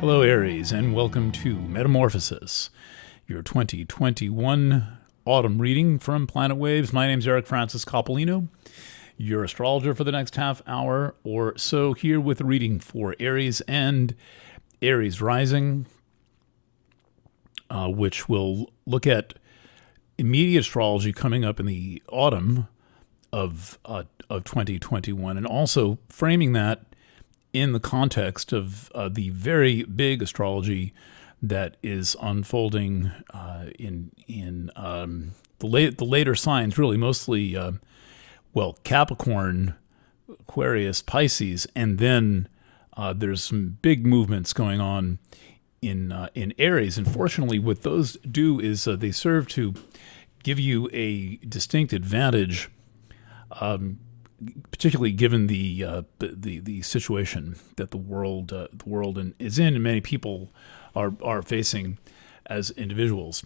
Hello, Aries, and welcome to Metamorphosis, your 2021 autumn reading from Planet Waves. My name's Eric Francis Coppolino, your astrologer for the next half hour or so, here with a reading for Aries and Aries rising, which will look at immediate astrology coming up in the autumn of 2021, and also framing that in the context of the very big astrology that is unfolding in the later signs, really mostly Capricorn, Aquarius, Pisces, and then there's some big movements going on in Aries. And fortunately, what those do is they serve to give you a distinct advantage, particularly given the situation that the world is in, and many people are facing as individuals.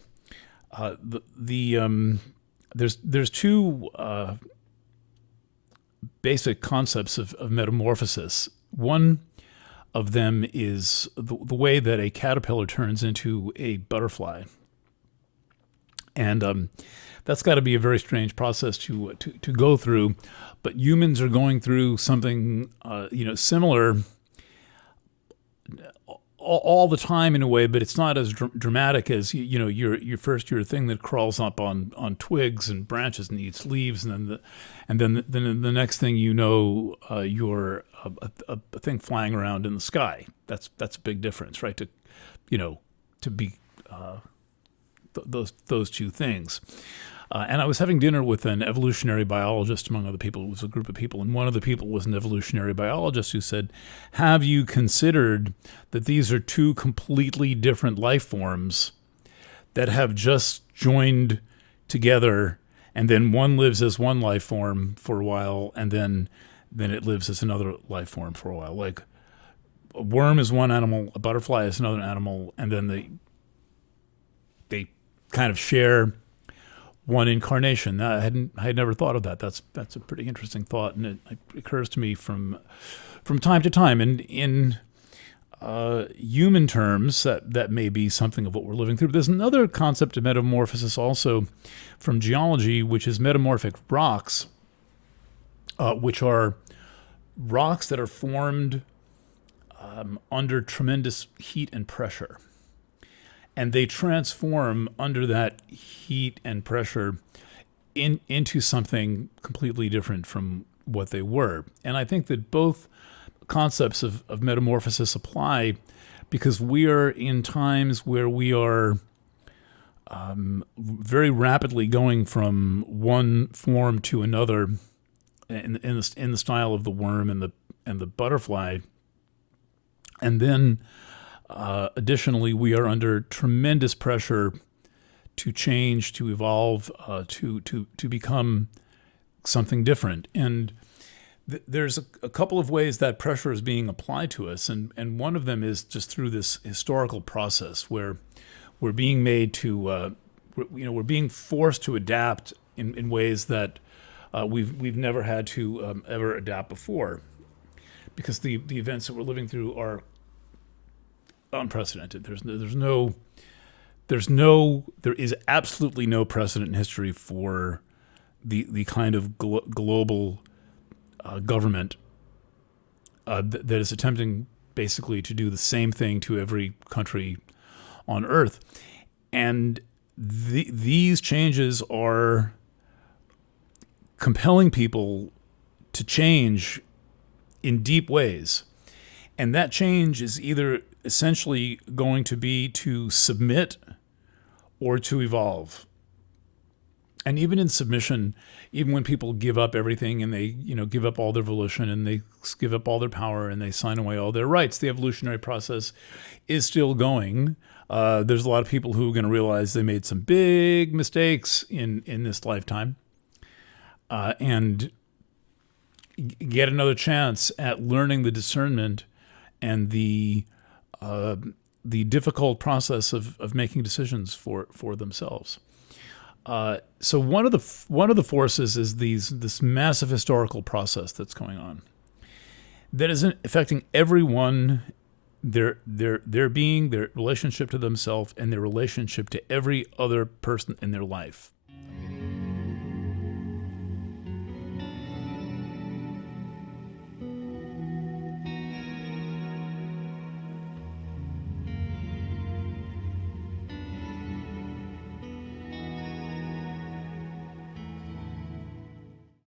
There's two basic concepts of metamorphosis. One of them is the way that a caterpillar turns into a butterfly, and that's got to be a very strange process to go through. But humans are going through something similar all the time in a way, but it's not as dramatic as you're a thing that crawls up on twigs and branches and eats leaves, and then the next thing you know, you're a thing flying around in the sky. That's a big difference, right? To be those two things. And I was having dinner with an evolutionary biologist, among other people. It was a group of people, and one of the people was an evolutionary biologist who said, have you considered that these are two completely different life forms that have just joined together, and then one lives as one life form for a while, and then it lives as another life form for a while? Like, a worm is one animal, a butterfly is another animal, and then they kind of share one incarnation. I had never thought of that. That's a pretty interesting thought, and it occurs to me from time to time. And in human terms, that may be something of what we're living through. But there's another concept of metamorphosis also from geology, which is metamorphic rocks, which are rocks that are formed under tremendous heat and pressure. And they transform under that heat and pressure into something completely different from what they were. And I think that both concepts of metamorphosis apply, because we are in times where we are very rapidly going from one form to another in the style of the worm and the butterfly. And then additionally, we are under tremendous pressure to change, to evolve, to become something different. And there's a couple of ways that pressure is being applied to us, and one of them is just through this historical process where we're being made to, we're being forced to adapt in ways that we've never had to ever adapt before, because the events that we're living through are unprecedented. There is absolutely no precedent in history for the kind of global government that is attempting basically to do the same thing to every country on Earth. And these changes are compelling people to change in deep ways. And that change is either essentially going to be to submit or to evolve. And even in submission, even when people give up everything and they, give up all their volition and they give up all their power and they sign away all their rights, the evolutionary process is still going. There's a lot of people who are going to realize they made some big mistakes in this lifetime, and get another chance at learning the discernment and the difficult process of making decisions for themselves. So one of the forces is this massive historical process that's going on that is affecting everyone their being, their relationship to themselves, and their relationship to every other person in their life.